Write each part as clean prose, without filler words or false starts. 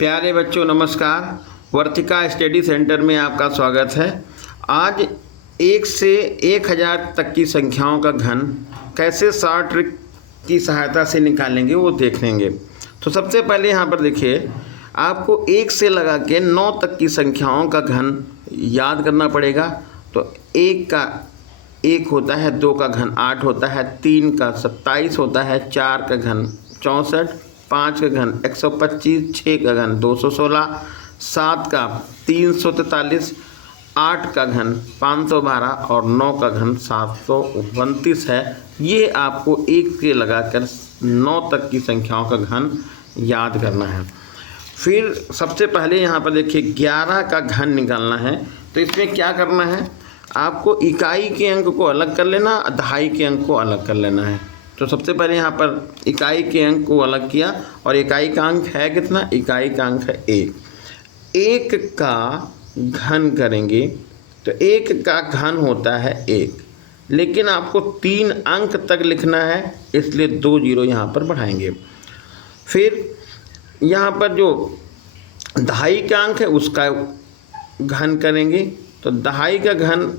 प्यारे बच्चों नमस्कार। वर्तिका स्टडी सेंटर में आपका स्वागत है। आज 1 से 1000 तक की संख्याओं का घन कैसे शॉर्ट ट्रिक की सहायता से निकालेंगे वो देखेंगे। तो सबसे पहले यहाँ पर देखिए, आपको 1 से लगा के 9 तक की संख्याओं का घन याद करना पड़ेगा। तो 1 का 1 होता है, 2 का घन 8 होता है, 3 का 27 होता है, 4 का घन 64, 5 का घन 125, 6 का घन 216, 7 का 343, 8 का घन 512 और 9 का घन 729 है। ये आपको 1 से लगाकर 9 तक की संख्याओं का घन याद करना है। फिर सबसे पहले यहाँ पर देखिए 11 का घन निकालना है। तो इसमें क्या करना है, आपको इकाई के अंक को अलग कर लेना, दहाई के अंक को अलग कर लेना है। तो सबसे पहले यहाँ पर इकाई के अंक को अलग किया और इकाई का अंक है कितना, इकाई का अंक है 1। 1 का घन करेंगे तो 1 का घन होता है 1, लेकिन आपको 3 अंक तक लिखना है, इसलिए 2 जीरो यहाँ पर बढ़ाएंगे। फिर यहाँ पर जो दहाई का अंक है उसका घन करेंगे। तो दहाई का घन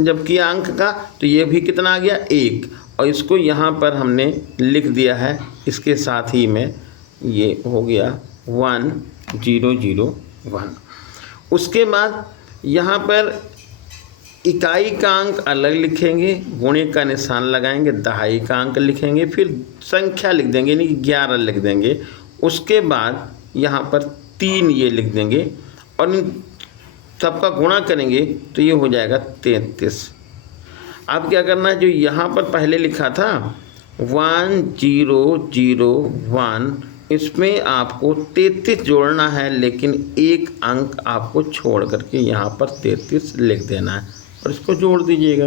जब किया अंक का तो ये भी कितना आ गया 1, और इसको यहाँ पर हमने लिख दिया है इसके साथ ही में, ये हो गया 1001। उसके बाद यहाँ पर इकाई का अंक अलग लिखेंगे, गुणे का निशान लगाएंगे, दहाई का अंक लिखेंगे, फिर संख्या लिख देंगे, यानी 11 लिख देंगे। उसके बाद यहाँ पर 3 ये लिख देंगे और इन सबका गुणा करेंगे तो ये हो जाएगा 33। अब क्या करना है, जो यहाँ पर पहले लिखा था 1001, इसमें आपको 33 जोड़ना है, लेकिन एक अंक आपको छोड़ करके यहाँ पर 33 लिख देना है और इसको जोड़ दीजिएगा।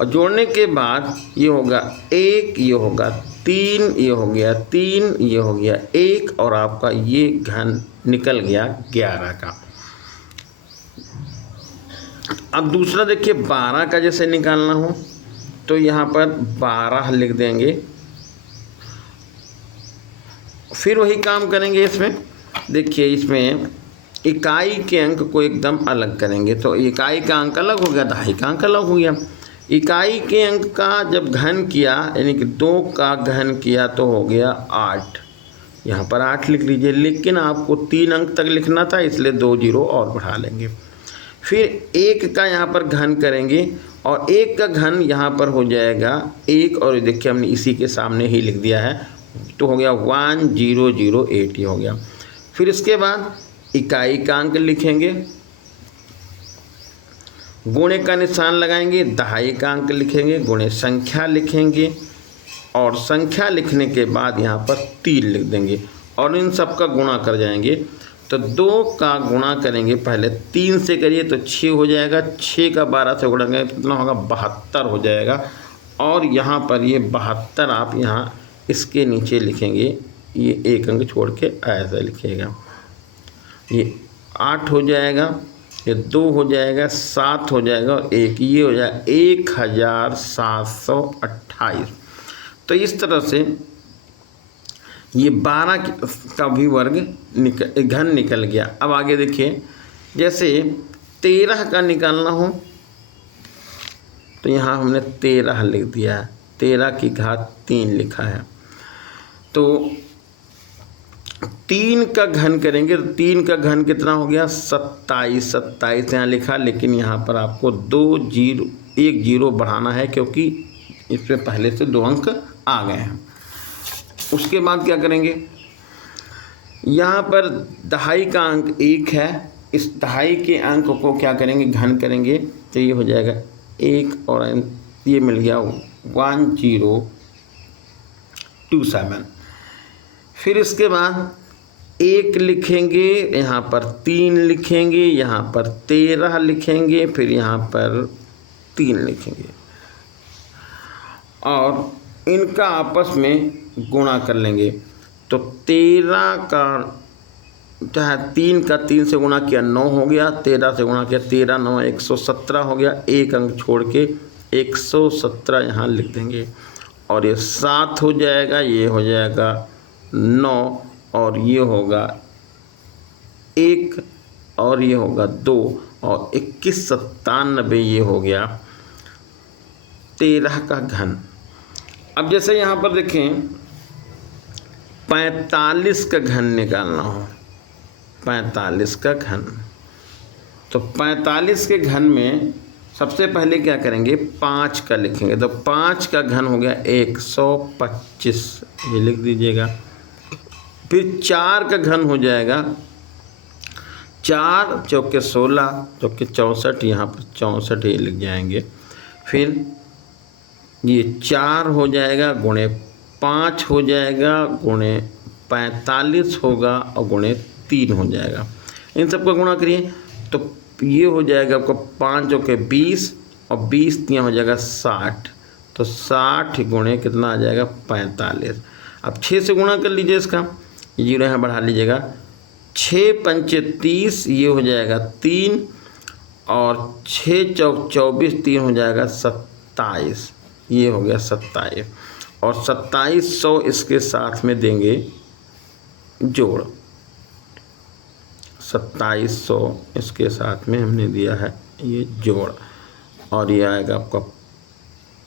और जोड़ने के बाद ये होगा 1, ये होगा 3, ये हो गया 3, ये हो गया 1, और आपका ये घन निकल गया 11 का। अब दूसरा देखिए 12 का जैसे निकालना हो तो यहाँ पर 12 लिख देंगे। फिर वही काम करेंगे। इसमें देखिए, इसमें इकाई के अंक को एकदम अलग करेंगे। तो इकाई का अंक अलग हो गया, दहाई का अंक अलग हो गया। इकाई के अंक का जब घन किया, यानी कि 2 का घन किया तो हो गया 8। यहाँ पर 8 लिख लीजिए, लेकिन आपको 3 अंक तक लिखना था, इसलिए 2 जीरो और बढ़ा लेंगे। फिर 1 का यहाँ पर घन करेंगे और 1 का घन यहाँ पर हो जाएगा 1, और देखिए हमने इसी के सामने ही लिख दिया है, तो हो गया 1008, ये हो गया। फिर इसके बाद इकाई का अंक लिखेंगे, गुणे का निशान लगाएंगे, दहाई का अंक लिखेंगे, गुणे संख्या लिखेंगे, और संख्या लिखने के बाद यहाँ पर 3 लिख देंगे और इन सब का गुणा कर जाएंगे। तो 2 का गुणा करेंगे, पहले 3 से करिए तो 6 हो जाएगा, 6 का 12 से गुणा करेंगे तो कितना होगा, 72 हो जाएगा। और यहाँ पर ये 72 आप यहाँ इसके नीचे लिखेंगे, ये एक अंक छोड़ के ऐसा लिखिएगा। ये 8 हो जाएगा, ये 2 हो जाएगा, 7 हो जाएगा और 1, ये हो जाएगा 1728। तो इस तरह से ये 12 का भी वर्ग घन निकल गया। अब आगे देखिए, जैसे 13 का निकालना हो तो यहाँ हमने 13 लिख दिया है, 13 की घात 3 लिखा है। तो 3 का घन करेंगे तो 3 का घन कितना हो गया, 27। 27 यहाँ लिखा, लेकिन यहाँ पर आपको 1 जीरो बढ़ाना है, क्योंकि इसमें पहले से 2 अंक आ गए हैं। उसके बाद क्या करेंगे, यहाँ पर दहाई का अंक 1 है, इस दहाई के अंक को क्या करेंगे, घन करेंगे, तो ये हो जाएगा 1 और ये मिल गया 1027। फिर इसके बाद 1 लिखेंगे, यहाँ पर 3 लिखेंगे, यहाँ पर 13 लिखेंगे, फिर यहाँ पर 3 लिखेंगे और इनका आपस में गुणा कर लेंगे। तो 13 का चाहे 3 का 3 से गुणा किया 9 हो गया, 13 से गुणा किया 13 9 117 हो गया, एक अंक छोड़ के 117 यहाँ लिख देंगे और ये 7 हो जाएगा, ये हो जाएगा 9 और ये होगा 1 और ये होगा 2 और 21 97 ये हो गया 13 का घन। अब जैसे यहाँ पर देखें 45 का घन निकालना हो, 45 का घन, तो 45 के घन में सबसे पहले क्या करेंगे 5 का लिखेंगे, तो 5 का घन हो गया 125, ये लिख दीजिएगा। फिर 4 का घन हो जाएगा 4 चौके 16 चौके 64, यहाँ पर 64 ये लिख जाएंगे। फिर ये 4 हो जाएगा गुणे 5 हो जाएगा गुणे 45 होगा और गुणे 3 हो जाएगा। इन सबका गुणा करिए तो ये हो जाएगा आपको 5 चौके 20 और 20 तियाँ हो जाएगा 60, तो 60 गुणे कितना आ जाएगा 45। अब 6 से गुणा कर लीजिए, इसका जीरो यहाँ बढ़ा लीजिएगा, 6 पंचे 30 ये हो जाएगा 3 और 6 चौक 24 3 हो जाएगा 27, ये हो गया 27 और 2700 इसके साथ में देंगे जोड़, 2700 इसके साथ में हमने दिया है ये जोड़, और ये आएगा आपका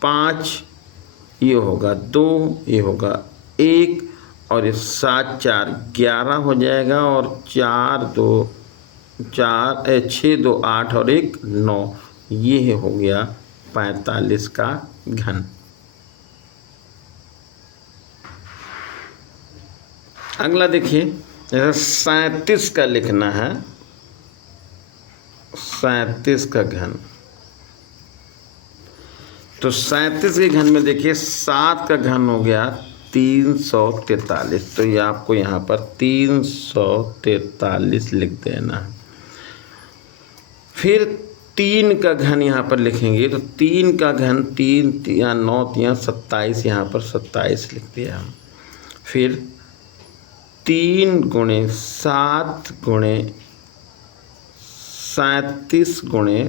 5, ये होगा 2, ये होगा 1 और ये 7 4 11 हो जाएगा और 4 2 4 6 2 8 और 1 9, ये हो गया 45 का घन। अगला देखिए, जैसे 37 का लिखना है, 37 का घन, तो 37 के घन में देखिए 7 का घन हो गया 343, तो ये आपको यहाँ पर 343 लिख देना है। फिर 3 का घन यहाँ पर लिखेंगे, तो 3 का घन 3 या 9 या 27, यहाँ पर 27 लिख दिया हम। फिर 3 गुणे 7 गुणे 37 गुणे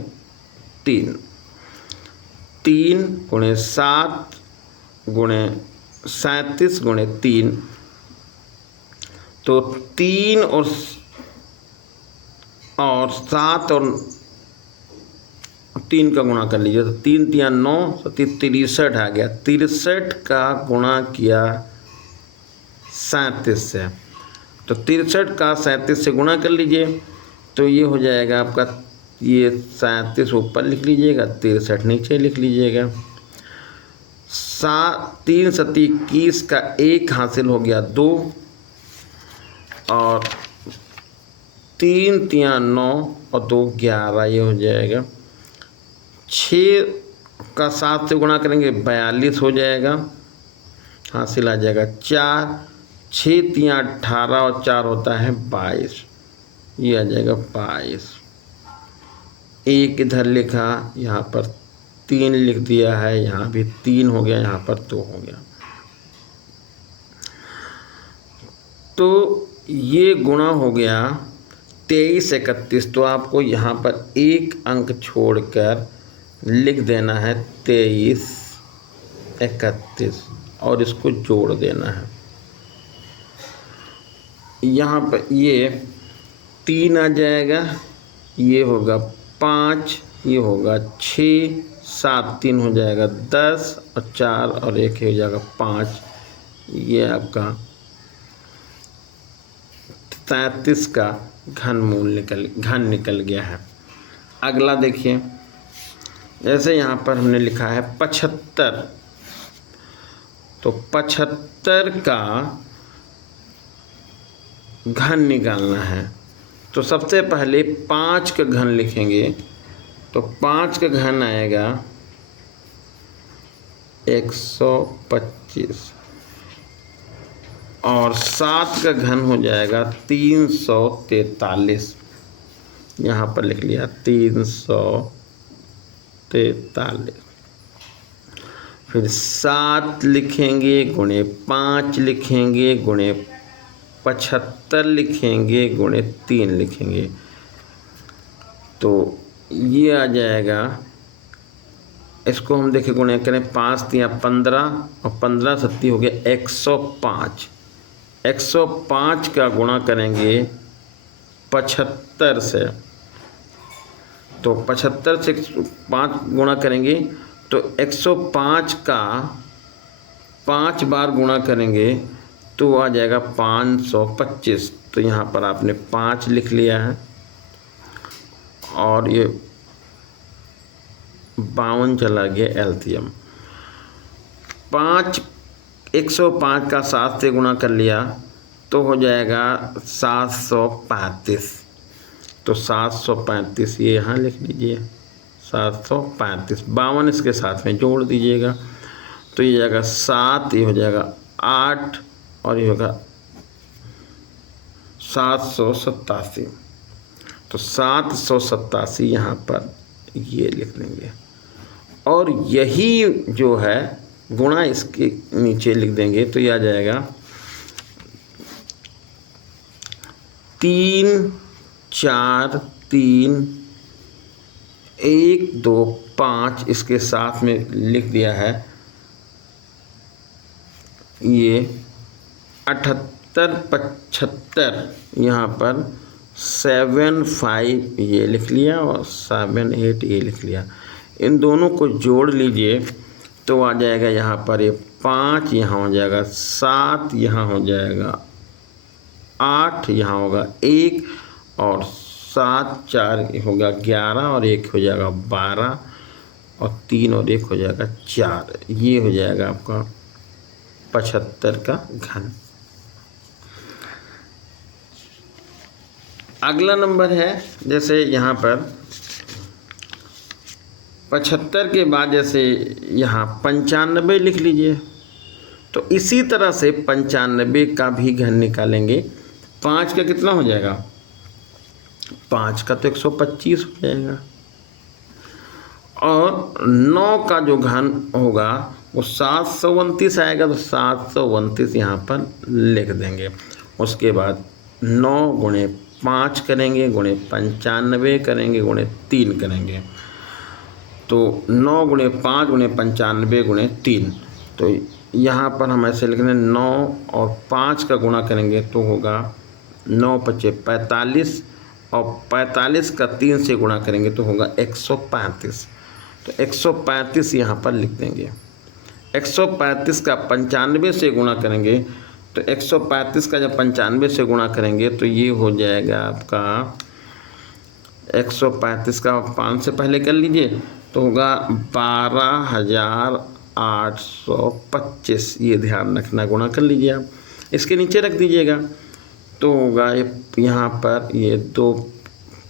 3, 3 गुणे 7 गुणे 37 गुणे 3, तो 3 और 7 और 3 का गुणा कर लीजिए, तो 3 3 9 63 आ गया, 63 का गुणा किया 37 से, तो 63 का 37 से गुणा कर लीजिए, तो ये हो जाएगा आपका, ये 37 ऊपर लिख लीजिएगा, 63 नीचे लिख लीजिएगा। 3 7 21 का 1 हासिल हो गया 2 और 3 3 9 और 2 11, ये हो जाएगा। 6 का 7 से गुणा करेंगे 42 हो जाएगा, हासिल आ जाएगा 4, 6 3 18 और 4 होता है 22, ये आ जाएगा 22। 1 इधर लिखा, यहाँ पर 3 लिख दिया है, यहाँ भी 3 हो गया, यहाँ पर 2 हो गया। तो ये गुणा हो गया 23 31, तो आपको यहाँ पर 1 अंक छोड़कर लिख देना है 23 31 और इसको जोड़ देना है। यहाँ पर ये 3 आ जाएगा, ये होगा 5, ये होगा 6 7 3 हो जाएगा 10 और 4 और 1 हो जाएगा 5, ये आपका 37 का घन निकल गया है। अगला देखिए, जैसे यहाँ पर हमने लिखा है 75, तो 75 का घन निकालना है, तो सबसे पहले 5 का घन लिखेंगे, तो 5 का घन आएगा 125 और 7 का घन हो जाएगा 343, यहाँ पर लिख लिया 343। फिर 7 लिखेंगे गुणे 5 लिखेंगे गुणे 75 लिखेंगे गुणे 3 लिखेंगे, तो ये आ जाएगा, इसको हम देखें गुणे करें 5 3 15 और 15 7 हो गया 105। 105 का गुणा करेंगे 75 से, तो 75 से 5 गुणा करेंगे तो 105 का 5 बार गुणा करेंगे तो आ जाएगा 525। तो यहाँ पर आपने 5 लिख लिया है और ये 52 चला गया एलसीएम। 105 का 7 से गुणा कर लिया तो हो जाएगा 735। तो 735 ये यहाँ लिख लीजिए, 735। 52 इसके साथ में जोड़ दीजिएगा तो ये जाएगा 7, ये हो जाएगा 8 और ये होगा 787। तो 787 यहाँ पर ये लिख लेंगे और यही जो है गुणा इसके नीचे लिख देंगे तो ये आ जाएगा 3 4 3 1 2 5 इसके साथ में लिख दिया है ये 78 75 यहाँ पर 75 ये लिख लिया और 78 ये लिख लिया। इन दोनों को जोड़ लीजिए तो आ जाएगा यहाँ पर ये 5 यहाँ हो जाएगा 7 यहाँ हो जाएगा 8 यहाँ होगा 1 और 7 4 होगा 11 और 1 हो जाएगा 12 और 3 और 1 हो जाएगा 4। ये हो जाएगा आपका 75 का घन। अगला नंबर है, जैसे यहाँ पर 75 के बाद जैसे यहाँ 95 लिख लीजिए तो इसी तरह से 95 का भी घन निकालेंगे। 5 का कितना हो जाएगा, 5 का तो 125 हो जाएगा और 9 का जो घन होगा वो 729 आएगा तो 729 यहाँ पर लिख देंगे। उसके बाद 9 गुणे 5 करेंगे, गुणे 95 करेंगे, गुणे 3 करेंगे तो 9 गुणे 5 गुणे 95 गुणे 3। तो यहाँ पर हम ऐसे लिख रहे हैं 9 और 5 का गुणा करेंगे तो होगा 9 पचे 45 और 45 का 3 से गुणा करेंगे तो होगा 135। तो 135 यहाँ पर लिख देंगे। 135 का 95 से गुणा करेंगे तो 135 का जब 95 से गुणा करेंगे तो ये हो जाएगा आपका 135 का 5 से पहले कर लीजिए तो होगा 12,825। ये ध्यान रखना, गुणा कर लीजिए आप, इसके नीचे रख दीजिएगा तो होगा यहाँ पर ये 2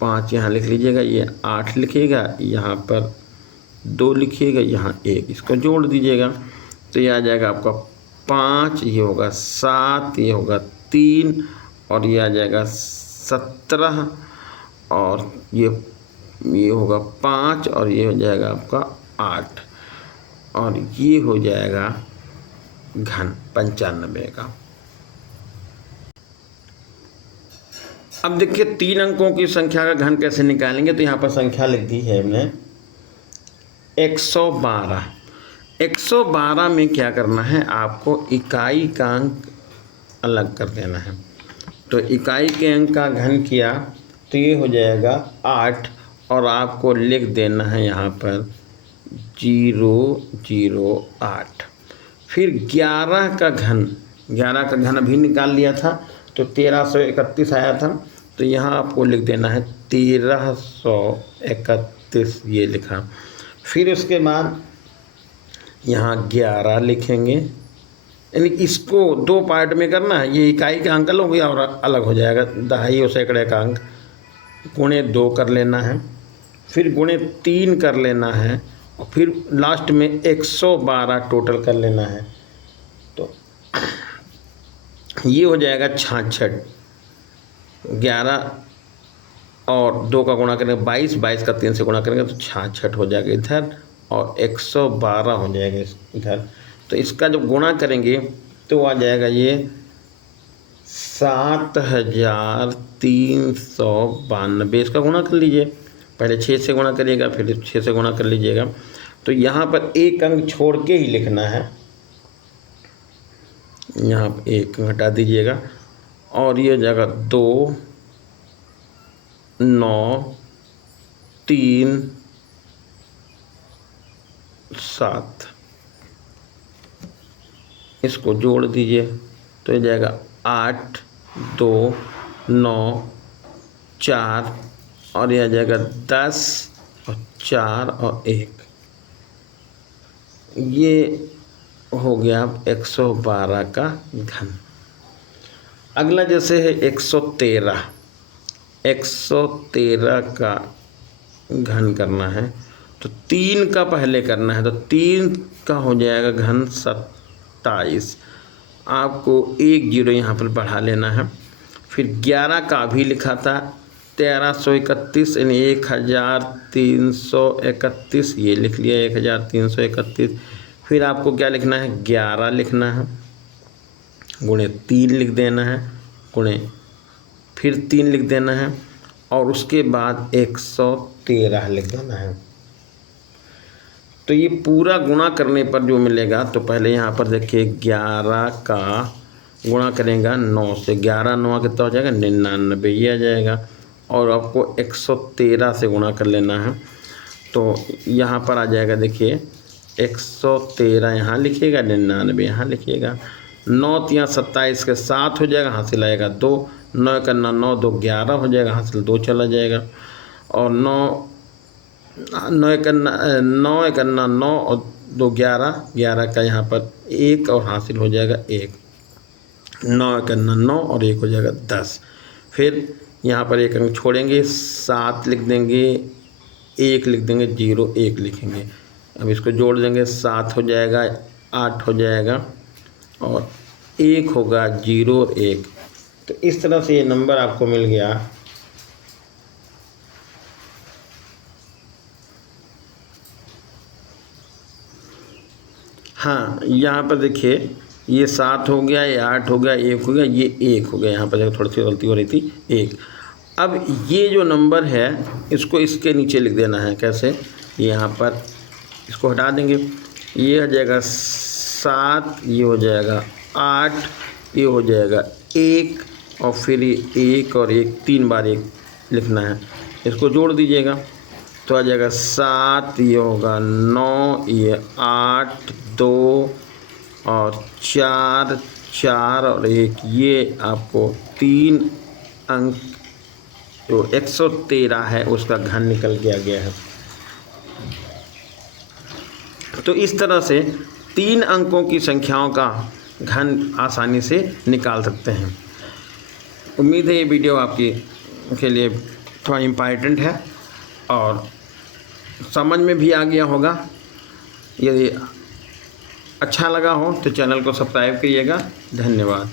5 यहाँ लिख लीजिएगा, ये 8 लिखिएगा, यहाँ पर 2 लिखिएगा, यहाँ 1, इसको जोड़ दीजिएगा तो ये आ जाएगा आपका 5, ये होगा 7, ये होगा 3 और ये आ जाएगा 17 और ये होगा 5 और ये हो जाएगा आपका 8 और ये हो जाएगा घन 95 का। अब देखिए 3 अंकों की संख्या का घन कैसे निकालेंगे। तो यहाँ पर संख्या लिख दी है हमने 112। 112 में क्या करना है, आपको इकाई का अंक अलग कर देना है। तो इकाई के अंक का घन किया तो ये हो जाएगा 8 और आपको लिख देना है यहाँ पर 008। फिर 11 का घन, 11 का घन अभी निकाल लिया था तो 1331 आया था तो यहाँ आपको लिख देना है 1331, ये लिखा। फिर उसके बाद यहाँ 11 लिखेंगे, यानी इसको 2 पार्ट में करना है। ये इकाई का अंक अलग हो गया और अलग हो जाएगा, दहाई और सैकड़े का अंक गुणे 2 कर लेना है, फिर गुणे 3 कर लेना है और फिर लास्ट में 112 टोटल कर लेना है। तो ये हो जाएगा 66। 11 और 2 का गुणा करेंगे 22, 22 का 3 से गुणा करेंगे तो 66 हो जाएगा इधर और 112 हो जाएगा इधर। तो इसका जब गुणा करेंगे तो आ जाएगा ये 7392। इसका गुणा कर लीजिए, पहले 6 से गुणा करिएगा फिर 6 से गुणा कर लीजिएगा। तो यहाँ पर एक अंक छोड़ के ही लिखना है, यहाँ एक हटा दीजिएगा और ये जगह 2 9 3 7, इसको जोड़ दीजिए तो ये जाएगा 8 2 9 4 और यह आ जाएगा 10 और 4 और 1। ये हो गया 112 का घन। अगला जैसे है 113 का घन करना है तो 3 का पहले करना है, तो 3 का हो जाएगा घन 27। आपको 1 0 यहाँ पर बढ़ा लेना है। फिर 11 का भी लिखा था 1331 यानी 1331, ये लिख लिया 1331। फिर आपको क्या लिखना है, 11 लिखना है, गुणे 3 लिख देना है, गुणे फिर 3 लिख देना है और उसके बाद 113 लिख देना है। तो ये पूरा गुणा करने पर जो मिलेगा, तो पहले यहाँ पर देखिए 11 का गुणा करेगा 9 से, 11 9 कितना हो जाएगा 99, ये आ जाएगा। और आपको 113 से गुणा कर लेना है, तो यहाँ पर आ जाएगा देखिए 113 यहाँ लिखिएगा, 99 यहाँ लिखिएगा। 9 3 27 के 7 हो जाएगा, हासिल आएगा 2, 9 करना 9 2 11 हो जाएगा, हासिल 2 चला जाएगा। और 9 करना 9 और 2 11, 11 का यहाँ पर 1 और हासिल हो जाएगा 1। 9 करना 9 और 1 हो जाएगा 10। फिर यहाँ पर 1 अंक छोड़ेंगे, 7 लिख देंगे, 1 लिख देंगे, 0 1 लिखेंगे। अब इसको जोड़ देंगे, 7 हो जाएगा, 8 हो जाएगा और 1 होगा 0 1। तो इस तरह से ये नंबर आपको मिल गया। हाँ, यहाँ पर देखिए ये 7 हो गया, ये 8 हो गया, 1 हो गया, ये 1 हो गया। यहाँ पर थोड़ी सी गलती हो रही थी, 1। अब ये जो नंबर है इसको इसके नीचे लिख देना है। कैसे, यहाँ पर इसको हटा देंगे, ये हो जाएगा 7, ये हो जाएगा 8, ये हो जाएगा 1 और फिर ये 1 और 1 3 बार 1 लिखना है। इसको जोड़ दीजिएगा तो आ जाएगा 7, ये होगा 9, ये 8 2 और 4 4 और 1, ये आपको 3 अंक जो 113 है उसका घन निकल के आ गया है। तो इस तरह से 3 अंकों की संख्याओं का घन आसानी से निकाल सकते हैं। उम्मीद है ये वीडियो आपकी के लिए थोड़ा इम्पॉर्टेंट है और समझ में भी आ गया होगा। यदि अच्छा लगा हो तो चैनल को सब्सक्राइब करिएगा। धन्यवाद।